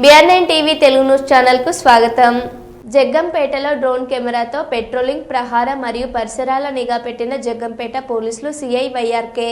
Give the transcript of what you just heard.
BRN TV Telugu news ఛానల్కు స్వాగతం. జగ్గంపేటలో drone కెమెరాతో పెట్రోలింగ్ ప్రహార మరియు పరిసరాల నిఘా పెట్టిన జగ్గంపేట పోలీసులు సిఐ వైఆర్కే